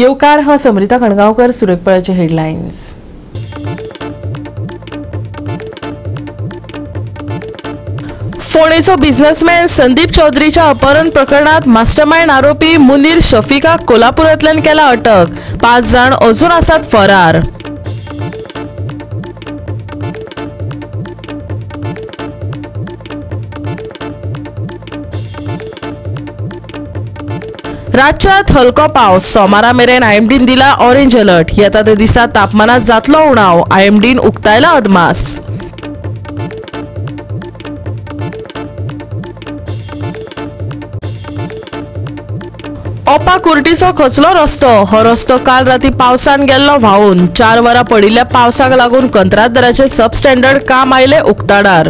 येवकार हा Samrita कणगावकर, सुरेखपळाचे headlines. फोंडेचो businessman Sandeep चौधरीच्या अपहरण प्रकरणात मास्टरमाइंड आरोपी मुनीर शफीकाक कोल्हापुरांतल्यान केला अटक। 5 जाण अजून आसात फरार। राज्यात हलको पावस, सोमारा मेरेन आयएमडीन दिला ऑरेंज अलर्ट। येता ते दिसा तापमानात जातलो उणाव, आयएमडीन उक्तायला अदमास। ओपा कुर्टीचो खचलो रस्तो, हो रस्तो काल राती पावसान गेल्लो व्हावून। 4 वरां पडिल्ल्या पावसाक लागून कंत्राटदाराचे सबस्टँडर्ड काम आयले उक्ताडार।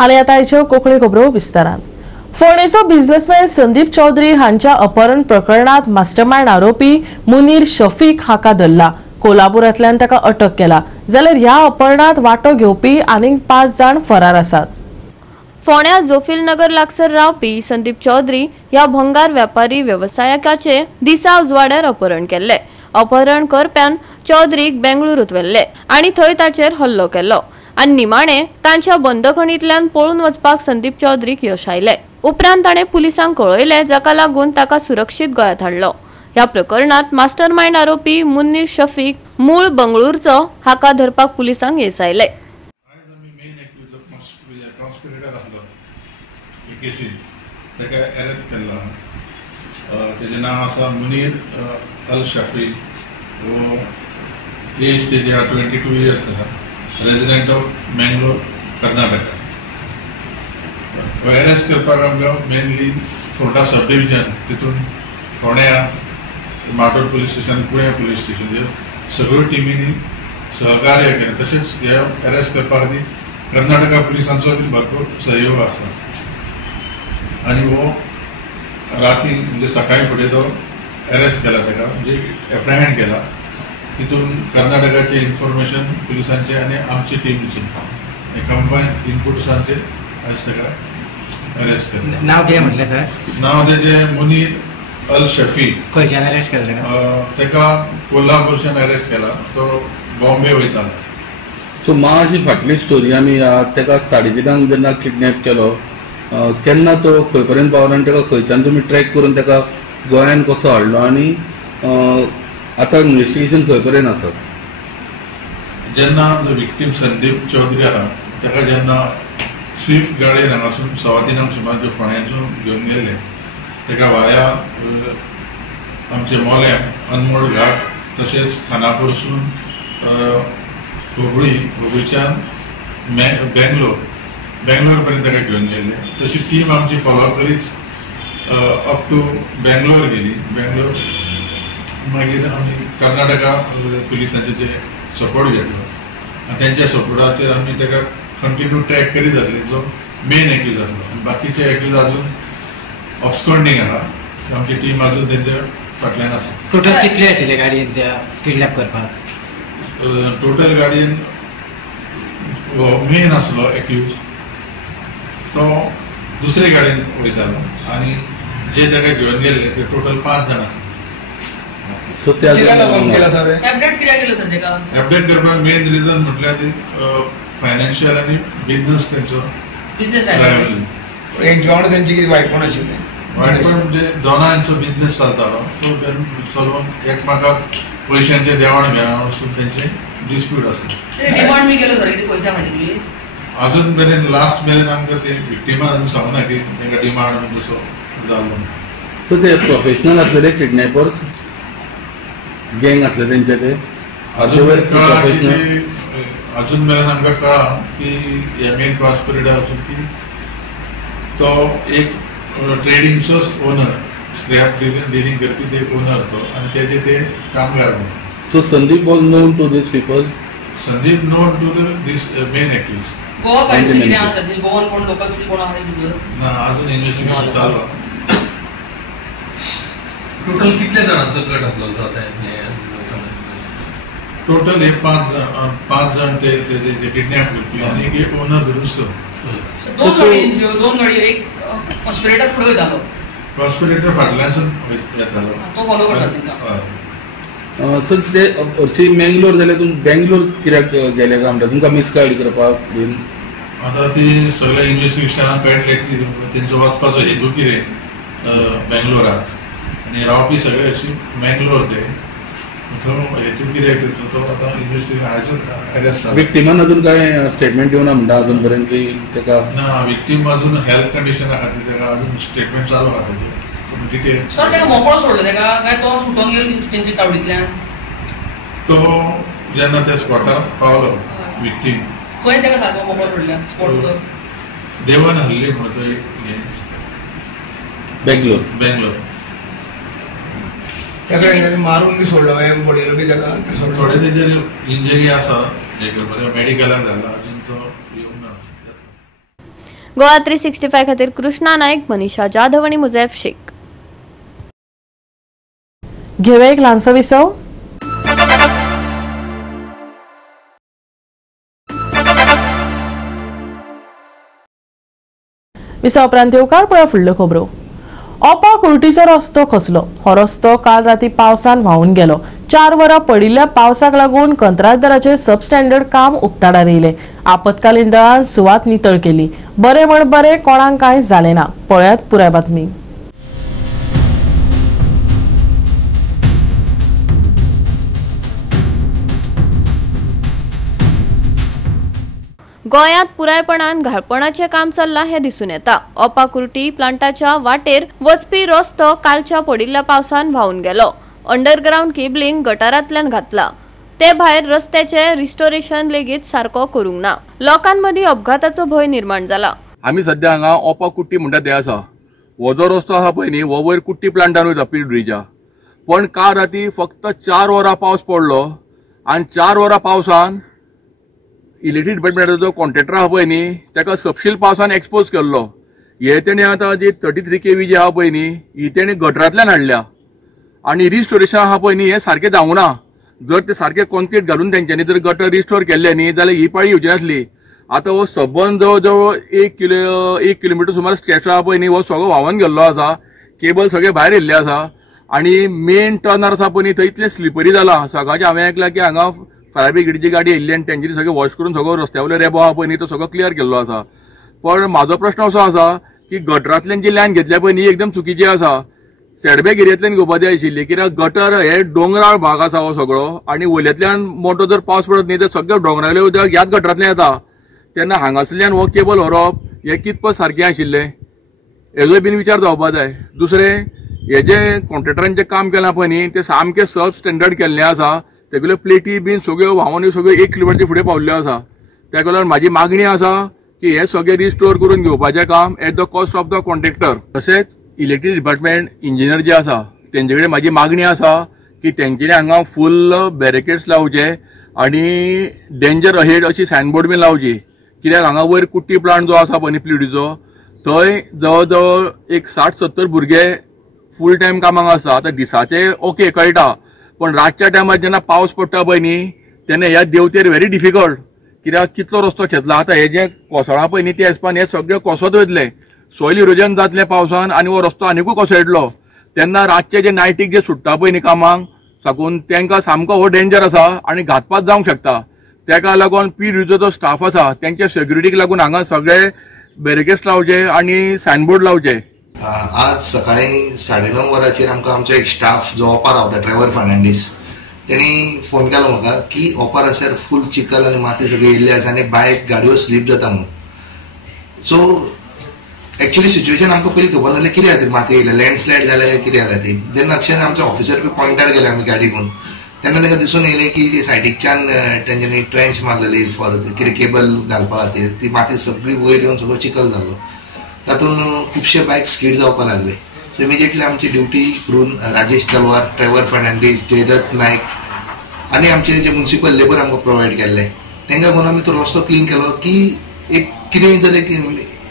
आनी आता आयच्यो कोंकणी खबरो विस्तारान। फोंडेचो बिझनेसमॅन संदीप चौधरी हांच्या अपहरण प्रकरणात मास्टरमाइंड आरोपी मुनीर शफीक हाका धरला। कोल्हापुरांतल्यान ताका अटक केला, जाल्यार ह्या अपहरणात वांटो घेवपी आनीक 5 जाण फरार आसात। फोंड्या जोफिल नगर लागसर रावपी संदीप चौधरी ह्या भंगार व्यापारी व्यवसायकाचे दिसा उजवाड्यार अपहरण केल्ले। अपहरण करप्यान चौधरीक बेंगळुरूत व्हेल्ले आनी थंय ताचेर हल्लो केलो आनी निमाणे तांच्या बंदखणींतल्यान पळून वचपाक संदीप चौधरीक यश आयले। उपरांत ताणें पुलिसांक कळयले, जाका लागून ताका सुरक्षीत गोंयांत हाडलो। ह्या प्रकरणात मास्टरमाइंड आरोपी मुनीर शफीक मूळ बंगळूरचो हाका धरपाक पुलिसांक येस आयले। नाव आसा मुनीर अल शफीक, एज तेजे 22 इयर्स आसा, resident of Mangalore, Karnataka. Arrest करपाक आमकां मेनली फोंडा सब डिविजन, तितून फोंड्या माटोर police station, Pune police station ह्यो सगळ्यो टिमींनी सहकार्य केलें। तशेंच हे अरेस्ट करपा खातीर कर्नाटका पुलिसांचो बी भरपूर सहयोग आसा। आनी हो राती म्हणजे सकाळी फुडें तो अरेस्ट केला, ताका म्हणजे एप्रिहेंड केला। तितून कर्नाटकाचे इन्फॉर्मेशन पुलिसांचे आनी आमची टीमची कंबायन इनपुट्सांचे आज ताका अरेस्ट केला। नाव कितें म्हटलें सर? नाव तेजें मुनीर अल शफीक। खंयच्यान अरेस्ट केलें ताका? कोल्हापूरच्यान अरेस्ट केला, तो बॉम्बे वयतालो। सो मातशी फाटली स्टोरी आमी ताका 3:30 जेन्ना किडनॅप केलो, केन्ना तो खंय पर्यंत पावलो आनी ताका खंयच्यान तुमी ट्रॅक करून ताका गोंयान कसो हाडलो आनी आतां इन्व्हेस्टिगेशन खंय पर्यंत आसा? जेन्ना विक्टीम संदीप चौधरी आहा ताका जेन्ना स्विफ्ट गाडयेन हांगासून 3:15 सुमार जो फोंड्यासून घेवन गेले, ताका वाया आमचे मोल्या अनमोल घाट तशेंच खानापूरसून हुबळीच्यान बेंगलोर पर्यंत ताका घेवन गेले। तशी टीम आमची फॉलोअप करीत अप टू बेंगलोर गेली। बेंगलोर मागीर आमी कर्नाटका पुलिसांचे जे सपोर्ट घेतलो आनी त्यांच्या सपोर्टाचेर आमी ताका कंटिन्यू ट्रॅक करीत जातले, जो मेन एक्यूज आसलो। आनी बाकीचे एक्यूज अजून ऑब्सकॉन्डिंग आहा, आमची टीम अजून तेंच्या फाटल्यान आसा। टोटल कितले आशिल्ले गाडयेन त्या किडनॅप करपाक? टोटल गाडयेन मेन आसलो एक्यूज, तो दुसरे गाडयेन वयतालो आनी जे ताका घेवन गेल्ले ते टोटल 5 जाण आसा। सो त्या अपडेट करपाक मेन रिजन म्हटल्यार ती फायनान्शियल आनी बिझनेस तेंचो रायवली। त्यांची किती वायटपण आशिल्लें? वायटपण म्हणजे दोनांचो बिझनेस चलतालो, तो चलून एकमेकाक पयशांचे देवाण घेवाण वचून तेंचे डिस्प्यूट आसले। डिमांड मी केलो सर, किती पयशा मागितली? अजून मेरेन लास्ट मेरेन आमकां ते विक्टिमान अजून सांगना की ताका डिमांड तसो जाल्लो। सो ते प्रोफेशनल आसलेले किडनॅपर्स, गँग आसले तेंचे ते अजून मेरेन आमकां कळ्ळा की हे मेन कॉन्स्पिरेटर आसून की तो एक ट्रेडिंगचोच ओनर, स्क्रॅप डिलिंग करपी ते ओनर तो, आनी तेजे ते कामगार म्हणून। So Sandeep was known to these people? Sandeep known to these men accuse. Goa कांयचे कितें आसा सर? गोवन कोण लोकल्स बी कोण आहा तितून? ना, अजून इन्व्हेस्टिगेशन चालू आहा। टोटल कितले जाणांचो गट आसलो जाता? टोटल हे 5 जाण ते किडनॅप करपी आनी एक ओनर धरून दोन गाडी, एक कॉन्स्पिरेटर फुडें वयतालो कॉन्स्पिरेटर फाटल्यानसून येतालो तो फॉलो करता तेंकां हय. सर ते हरशी मेंगलोर जाल्यार तुमी बेंगलोर कित्याक गेले काय म्हणटा तुमकां मिसगायड करपाक बीन आता ती सगळ्या इन्व्हेस्टिगेशनाक कळटले की तेंचो वचपाचो हेतू कितें बेंगलोराक आनी रावपी सगळे अशी मेंगलोर ते थंय हेतू कितें तेंचो तो आतां इन्व्हेस्टिगेशन अरेस्ट जाला. विक्टिमान अजून काय स्टेटमेंट दिवना म्हणटा अजून पर्यंत की तेका ना विक्टीम अजून हेल्थ कंडिशना खातीर तेका अजून स्टेटमेंट चालू आहा तेजें डिटेल. सर तेका मोकळो सोडलो तेका काय तो सुटोन गेलो तेंची तावडींतल्यान तो जेन्ना त्या स्पॉटार पावलो विक्टीम खंय तेका सारको मोकळो सोडल्या स्पॉट तो देवान हल्ली म्हणून तो एक बेंगलोर त्याला मारून बी सोडलं बॉडीला बी त्याला सोडलं. थोडे तेजेर इंजरी आसा मेडिकलाक धाडला अजून तो येवंक ना. गोवा 365 खातीर कृष्णा नायक, मनीषा जाधव आणि मुजैफ शेख. घेऊया एक ल्हानसो विसव. विसव उपरांत येवकार पळय फुडल्यो खबरो. ओपा कुर्टीचो रस्तो खचलो. हो रस्तो काल राती पावसान व्हांवून गेलो. 4 वरां पडिल्ल्या पावसाक लागून कंत्राटदाराचे सबस्टँडर्ड काम उक्ताडार येयले. आपतकालीन दळान सुवात नितळ केली. बरे म्हण बरे, कोणाक कांय जालें ना. पळयात पुराय बातमी. गोंयांत पुरायपणान घाळपणाचें काम चल्लां हें दिसून येता. ओपा कुर्टी प्लांटाच्या वाटेर वचपी रस्तो कालच्या पडिल्ल्या पावसान व्हांवून गेलो. अंडरग्राउंड केबलिंग गटारांतल्यान घातला. ते भायर रस्त्याचे रिस्टोरेशन लेगीत सारको करूंक ना. लोकांमदीं अपघाताचो भंय निर्माण जाला. आमी सध्या हांगा ओपा कुट्टी म्हणटा ते आसा. हो जो रस्तो आहा पळय न्ही हो वयर कुट्टी प्लांटान वयता पिड्रीच्या. पण काल राती फक्त 4 वरां पावस पडलो आनी 4 वरां पावसान इलेक्ट्रीक डिपार्टमेंटाचो जो कॉन्ट्रॅक्टर आहा पळय न्ही ताका सपशील पावसान एक्सपोज केल्लो. हे तेणी आतां जी 33 kV जी आहा पळय न्ही ही तेणी गटरांतल्यान हाडल्या आनी रिस्टोरेशन आहा पळय न्ही हें सारकें जावंक ना. जर ते सारकें कॉन्क्रीट घालून तेंच्यांनी जर गटर रिस्टोर केल्ले न्ही जाल्यार ही पाळी येवची नासली. आतां हो सबंद जवळ जवळ 1 किलोमिटर सुमार स्ट्रेच आहा पळय न्ही हो सगळो व्हांवून गेल्लो आसा. केबल सगळे भायर येयल्ले आसा आनी मेन टर्नर आसा पळय न्ही थंय इतलें स्लिपरी जाला. सकाळचें हांवें आयकलां की हांगा फायर ब्रिगेडीची गाडी येयल्ली आनी तेंच्यांनी सगळें वॉश करून सगळो रस्त्या वयलो रेबो आहा पळय न्ही तो सगळो क्लियर केल्लो आसा. पण म्हाजो प्रश्न असो आसा की गटरांतल्यान जी लायन घेतल्या पळय न्ही एकदम चुकीची आसा. सेडबॅक एरियांतल्यान घेवपाक जाय आशिल्ली कित्याक गटर हे दोंगराळ भाग आसा हो सगळो आनी वयल्यातल्यान मोठो जर पावस पडत न्ही तर सगळ्या डोंगरावयले उदक ह्याच गटरांतल्यान येता. तेन्ना हांगासरल्यान हो केबल व्हरप हें कितपत सारकें आशिल्लें हेजोय बीन विचार जावपाक जाय. दुसरें हे जे कॉन्ट्रॅक्टरान जें काम केलां पळय न्ही तें सामकें सब स्टँडर्ड केल्लें आसा. तेगेल्यो प्लेटी बीन सगळ्यो व्हांवून सगळ्यो 1 किलोमिटर फुडें पावल्ल्यो आसा. त्या कारणान म्हाजी मागणी आसा की हे सगळें रिस्टोर करून घेवपाचें काम at the cost of the contractor. तशेंच इलेक्ट्रीक डिपार्टमेंट इंजिनियर जे आसा तेंचे कडेन म्हाजी मागणी आसा की तेंच्यांनी हांगा फुल बॅरिकेड्स लावचे आनी डेंजर अहेड अशी सायनबोर्ड बीन लावची. कित्याक हांगा वयर कुट्टी प्लांट जो आसा पळय न्ही प्लिडीचो थंय जवळ जवळ एक 60-70 भुरगे फूल टायम कामाक आसता. आतां दिसाचे ओके कळटा पण रातच्या टायमार जेन्ना पावस पडटा पळय न्ही तेन्ना ह्या देंवतेर व्हेरी डिफिकल्ट. कित्याक कितलो रस्तो खेतला. आतां हे जे कोसळ्ळां पळय न्ही ते हिसपान हे सगळे कोसत वयतले. सॉयल इरोजन जातलें पावसान आनी हो रस्तो आनिकूय कोसळटलो. तेन्ना रातचे जे नायटीक जे सुट्टा पळय न्ही कामाक साकून तांकां सामको हो डेंजर आसा आनी घातपात जावंक शकता. तेका लागून PWDचो जो स्टाफ आसा तेंच्या सेक्युरिटीक लागून हांगा सगळे बॅरिकेड्स लावचे आनी सायनबोर्ड लावचे. आज सकाळी 9:30 वरांचेर आमकां आमचो एक स्टाफ जो ओपार रावता ट्रेवर फर्नांडीस तेणी फोन केलो म्हाका की ओपाराचेर फूल चिखल आनी माती सगळी येयल्ली आसा आनी बायक गाडयो स्लीप जाता म्हणून. सो एक्चुअली सिच्युएशन आमकां पयलीं खबर नासलें कितें खातीर माती येयल्या लँडस्लायड जाल्या कितें जाल्या ती. जेन्ना अक्षरशः आमचे ऑफिसर बी पॉयंटार गेले आमी गाडी घेवन तेन्ना तांकां दिसून येयलें की ती सायडीच्यान तेंच्यांनी ट्रेंच मारलेली फॉर कितें केबल घालपा खातीर. ती माती सगळी वयर येवन सगळो चिखल जाल्लो. तातूंत खुबशे बायक स्कीड जावपाक लागले. सो इमिजिएटली आमची ड्युटी करून राजेश तलवार, ट्रेवर फर्नांडीस, जयदत्त नायक आनी आमचे जे म्युनिसिपल लेबर आमकां प्रोवायड केल्ले तांकां म्हणून आमी तो रस्तो क्लीन केलो की एक कितेंय जर एक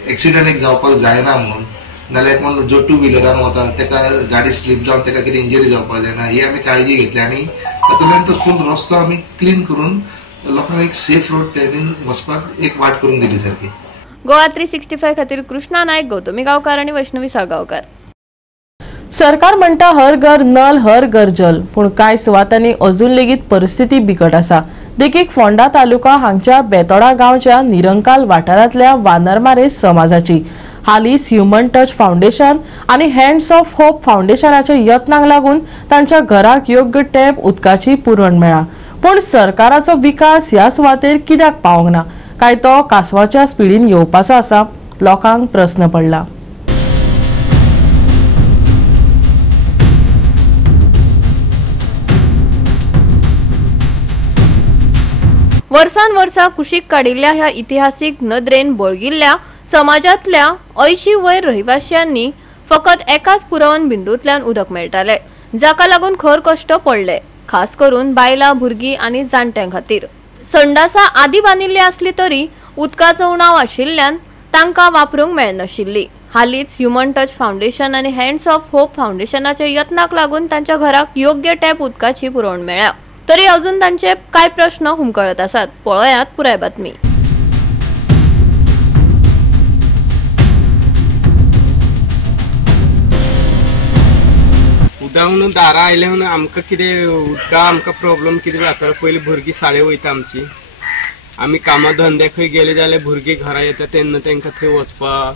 एक्सिडंट एक जावपाक जायना म्हणून. नाल्यार कोण जो 2 व्हिलरान वता ताका गाडी स्लीप जावन ताका कितें इंजरी जावपाक जायना ही आमी काळजी घेतली आनी तातूंतल्यान तो फूल रस्तो आमी क्लीन करून लोकांक एक सेफ रोड ट्रेनीन वचपाक एक वाट करून दिली सारकी. गोवा 365 खातीर कृष्णा नायक, गौतमी गांवकार आनी वैष्णवी साळगांवकार. सरकार म्हणटा हर घर नल हर घर जल, पण कांय सुवातांनी अजून लेगीत परिस्थिती बिकट आसा. देखीक फोंडा तालुका हांगच्या बेतोडा गांवच्या निरंकाल वाठारांतल्या वानरमारे समाजाची हालींच ह्युमन टच फाउंडेशन आनी हँड्स ऑफ होप फाउंडेशनाच्या यत्नांक लागून तांच्या घराक योग्य टॅप उदकाची पुरवण मेळ्ळा. पण सरकाराचो विकास ह्या सुवातेर कित्याक पावंक ना? काय तो कासवाच्या स्पिडीन येवपाचो आसा? लोकांक प्रस्न पडला. वर्सान वर्सा कुशीक काडिल्ल्या ह्या इतिहासीक नदरेन बळगिल्ल्या समाजातल्या 80 वयर रहिवाशांनी फकत एकाच पुरवण बिंदूंतल्यान उदक मेळटाले, जाका लागून खर कश्ट पडले, खास करून बायलां, भुरगीं आनी जाणट्यां खातीर. संडासा आदी बांदिल्ली आसली तरी उदकाचो उणाव आशिल्ल्यान तांकां वापरूंक मेळनाशिल्ली. हालींच ह्युमन टच फाउंडेशन आनी हँड्स ऑफ होप फाउंडेशनाच्या यत्नाक लागून तांच्या घराक योग्य टॅप उदकाची पुरवण मेळ्ळ्या. तरी अजून तांचे काय प्रश्न हुमकळत आसात. पळयात पुराय बातमी. उदक दारा आयले म्हणून आमकां कितें उदका आमकां प्रॉब्लेम कितें जाता. पयलीं भुरगीं शाळेक वयता आमची. आमी कामा धंदे खंय गेले जाल्यार भुरगीं घरा येता तेन्ना तांकां थंय वचपाक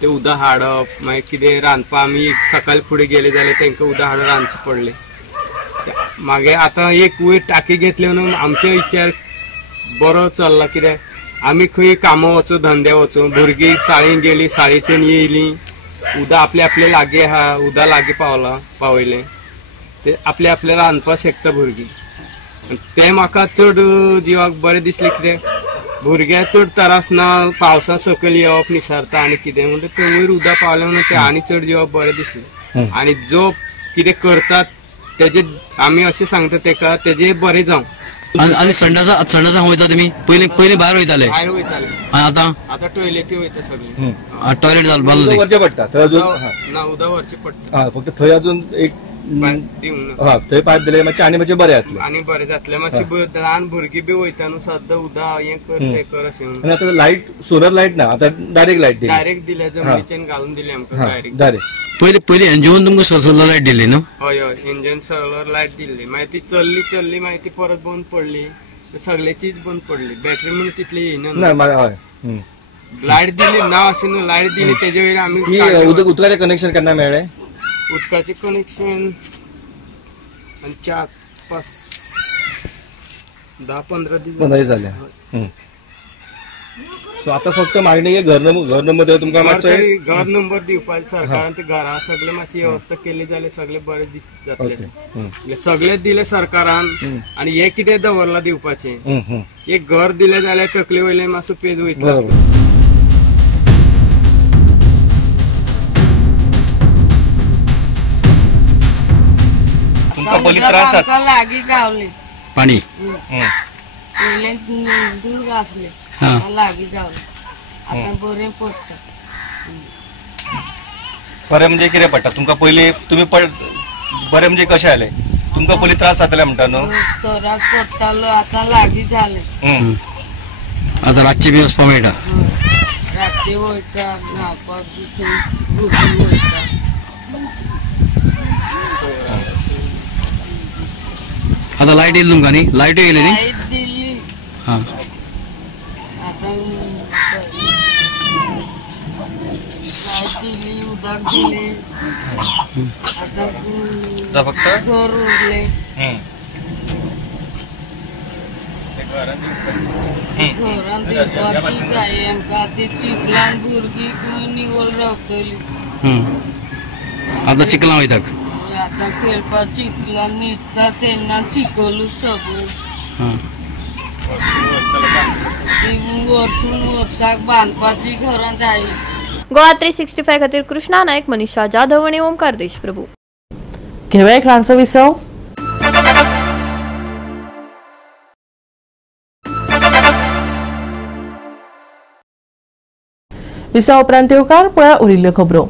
तें उदक हाडप, मागीर कितें रांदपाक आमी सकाळी फुडें गेले जाल्यार तांकां उदक हाडून रांदचें पडलें. मागे आतां एक वयर टाकी घेतली म्हणून आमचे विचार बरो चल्ला. कित्याक आमी खंय कामां वचूं, धंद्या वचूं, भुरगीं शाळेन गेलीं, शाळेच्यान येयलीं, उदक आपले आपले लागीं आहा, उदक लागीं पावयलें ते आपले आपले रांदपाक शकता भुरगीं. तें म्हाका चड जिवाक बरें दिसलें. कित्याक भुरग्यां चड त्रास ना, पावसा सकयल येवप निसारता आनी कितें म्हणटा ते वयर उदक पावलें म्हणून तें आनी चड जिवाक बरें दिसलें. आनी जो कितें करतात तेजे आमी अशें सांगता तेका तेजे बरें जावं. आनी संडासा वयता तुमी? पयलीं भायर वयताले, भायर वयताले. आतां टॉयलेटी वयता सगळीं. टॉयलेट जालें वरचें पडटा थंय अजून ना उदक व्हरचें पडटा. फक्त थंय अजून एक थंय पायप दिले मातशें आनी मातशें बरें जातलें. आनी बरें जातलें. मातशें ल्हान भुरगीं बी वयता न्हू सद्दां उदक हें कर तें कर अशें म्हणून. आनी आतां लायट सोलर लायट ना, आतां डायरेक्ट लायट दिली. डायरेक्ट दिल्या जमनीच्यान घालून दिली आमकां डायरेक्ट. पयलीं एनजीओन तुमकां सोलर लायट दिल्ली न्हू? हय हय इंजन सोलर लायट दिल्ली. मागीर ती चल्ली मागीर ती परत बंद पडली. सगळ्याचीच बंद पडली. बॅटरी म्हणून तितली येयना. लायट दिली ना अशें न्हू, लायट दिली तेजे वयर आमी उदकाचें कनेक्शन केन्ना मेळ्ळें? उदकाचें कनेक्शन 4-5 10-15 दीस जाले. सो आतां फक्त मागणी घर नंबर तुमकां मातसो घर नंबर दिवपाक सरकारान ते घरा सगळे मातशी व्यवस्था केली जाल्यार सगळे बरे जातले. सगळे दिले सरकारान आनी हे कितें दवरला दिवपाचें. एक घर दिले जाल्यार तकले वयले मातसो पेज वयता. तुमकां पयलीं त्रास जाता? लागीं गावले पाणी पयलें दूर आसले लागीं गावले. आतां बरें पडटा. बरें म्हणजे कितें पडटा तुमकां? पयलीं तुमी बरें म्हणजे कशें जालें? तुमकां पयलीं त्रास जाताले म्हणटा न्हू? तोराक पडटालो, आतां लागीं जालें. आतां रातची बी वचपाक मेळटा. रातचे वयता न्हावपाक बी वयता. आतां लायट येयली तुमकां न्ही? लायट येयली न्ही? लायट दिली. आतां लायट दिली, उदक दिली. आतां फक्त घर उरले. घरान दिवपाची जाय आमकां. ती चिखलान भुरगीं खंय निवळ रावतली. आतां चिखलान वयतात. आतां खेळपाक चिखलान न्हिदता तेन्ना चिखलूच सगळें. वर्सून वर्साक बांदपाची घरां जाय. गोवा 365 खातीर कृष्णा नायक, मनीषा जाधव आनी ओमकार देशप्रभू. घेवया एक ल्हानसो विसव. विसव उपरांत येवकार पळया उरिल्ल्यो खबरो.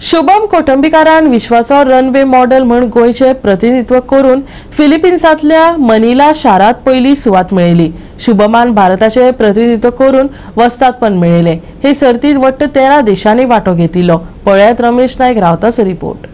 शुभम कोटंबीकारान विश्वाचो रनवे मॉडेल म्हूण गोंयचे प्रतिनिधित्व करून फिलिपिन्सांतल्या मनिला शारांत पयली सुवात मेळयली. शुभमान भारताचे प्रतिनिधित्व करून वस्तादपण मेळयले. हे सर्तीत वट्ट 13 देशांनी वांटो घेतिल्लो. पळयात रमेश नायक रावताचो रिपोर्ट.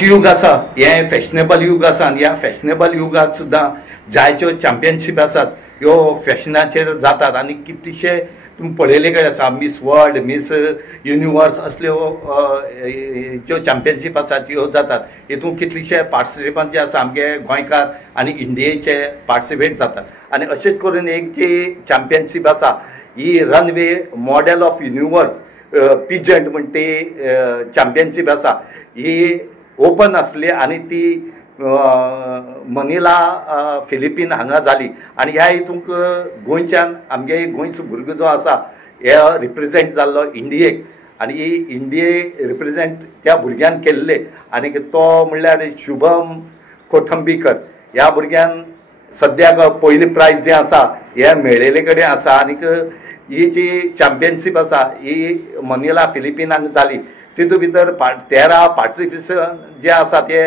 आयचे युग आसा हे फॅशनेबल युग आसा आनी ह्या फॅशनेबल युगाक सुद्दां जायत्यो चॅम्पियनशीप आसात ह्यो फॅशनाचेर जातात आनी कितलेशे तुम्ही पळयले कडेन आसा मिस वर्ल्ड मिस युनिवर्स असल्यो ज्यो चॅम्पियनशीप आसात ह्यो जातात हितून कितलीशे पार्टिसिपंट जे आसा आमगे गोंयकार आनी इंडियेचे पार्टिसिपेट जातात आनी अशेंच करून एक जी चॅम्पियनशीप आसा ही रनवे मॉडेल ऑफ युनिवर्स पिजंट म्हण ती चॅम्पियनशीप आसा ही ओपन आसली आनी ती मनिला फिलिपीन हांगा जाली आनी ह्या हितूंक गोंयच्यान आमगे गोंयचो भुरगो जो आसा हे रिप्रेजेंट जाल्लो इंडियेक आनी इंडिये रिप्रेजेंट त्या भुरग्यान केल्ले आनी तो म्हणल्यार शुभम कोठंबीकर ह्या भुरग्यान सद्याक पयली प्रायज जे आसा हे मेळयले कडेन आसा आनीक ही जी चॅम्पियनशीप आसा ही मनिला फिलिपिनाक जाली तितू भितर 13 पार्टिसिपेशन जे आसा ते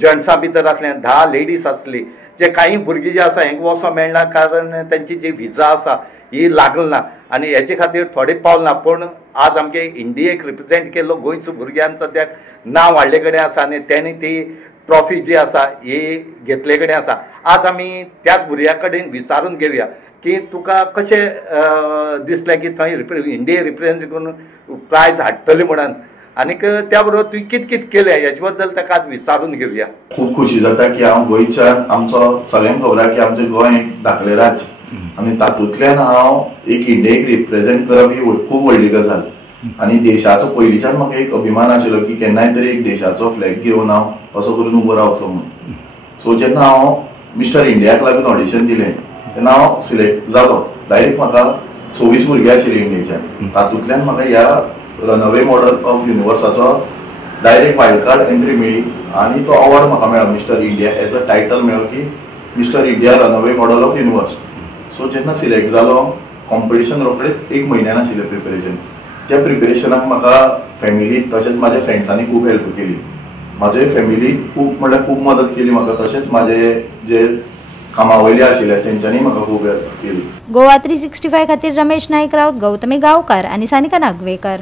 जेंट्सां भितर आसले 10 लेडीज आसली जे काही भुरगीं जे आसा हेंका वचो मेळना कारण तांची जी विजा आसा ही लागलना आनी हेचे खातीर थोडे पावलना पण आज आमगे इंडियेक रिप्रेजेंट केल्लो गोंयचो भुरग्यान सद्याक नांव वाडले कडेन आसा आनी तेणी ती ट्रॉफी जी आसा ही घेतले कडेन आसा आज आमी त्याच भुरग्या कडेन विचारून घेवया की तुका कशें दिसलें की थंय इंडिये रिप्रेजेंट करून प्रायज हाडटली म्हणून आनीक त्या बरोबर तुवें कित केलें हेचे बद्दल ताका आज विचारून घेवया. खूब खुशी जाता की हांव गोंयच्यान आमचो सगळ्यांक खबर आसा की आमचें गोंय एक धाकलें राज्य आनी तातूंतल्यान हांव एक इंडियेक रिप्रेजेंट करप ही खूब व्हडली गजाल आनी देशाचो पयलींच्यान म्हाका एक अभिमान आशिल्लो की केन्नाय तरी एक देशाचो फ्लॅग घेवन हांव असो करून उबो रावतलो म्हणून. सो जेन्ना हांव मिस्टर इंडियाक लागून ऑडिशन दिलें तेन्ना हांव सिलेक्ट जालो. डायरेक्ट म्हाका 26 भुरगीं आशिल्लीं इंडियेच्यान तातूंतल्यान म्हाका ह्या रनअवे मॉडल ऑफ युनिवर्साचो डायरेक्ट वायल्ड कार्ड एंट्री मेळ्ळी आनी तो अवॉर्ड म्हाका मेळ्ळो mister India as a title मेळ्ळो की mister India runaway model of universe. So जेन्ना सिलेक्ट जालो कॉम्पिटिशन रोखडेंच 1 म्हयन्यान आशिल्लें प्रिपेरेशन. त्या प्रिपेरेशनाक म्हाका फॅमिली तशेंच म्हाज्या फ्रेंड्सांनी खूब हेल्प केली. म्हाजे फॅमिली खूब म्हणल्यार खूब मदत केली म्हाका तशेंच म्हाजे जे कामावयले आशिल्ले तेंच्यांनी म्हाका खूब हेल्प केली. गोवा 365 खातीर रमेश नाईक राऊत, गौतमी गांवकार आनी सानिका नागवेकर.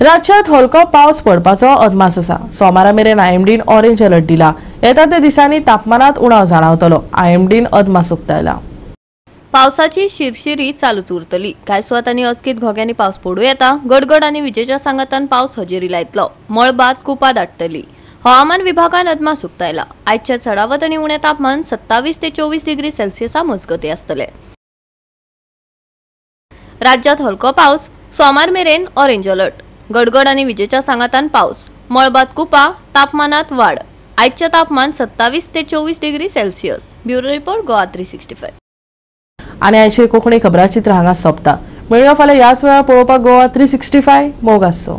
राज्यात हलको पावस पडपाचो अदमास आसा. सोमारा मेरेन आयएमडीन ऑरेंज अलर्ट दिला. येता त्या दिसांनी तापमानात उणाव जाणवतलो. आयएमडीन अदमास उक्तायला. पावसाची शिरशिरी चालूच उरतली. कांय सुवातांनी अचकीत घोग्यांनी पावस पडू येता. गडगड आनी विजेच्या सांगातान पावस हजेरी लायतलो. मळबात कुपा दाटतली. हवामान विभागान अदमास उक्तायला. आयच्या चडावत आनी उणें तापमान 27 ते 24 डिग्री सेल्सियसा मजगती आसतले. राज्यात हलको पावस. सोमार मेरेन ऑरेंज अलर्ट. गडगड आनी विजेच्या सांगातान पावस. मळबात कुपा. तापमानात वाड. आयचे तापमान 27 ते 24 degree Celsius. Bureau report Goa 365. आनी आयचे कोंकणी खबराचित्र हांगा सोंपता. मेळुया फाल्यां ह्याच वेळार पळोवपाक गोवा 365 मोग आसचो.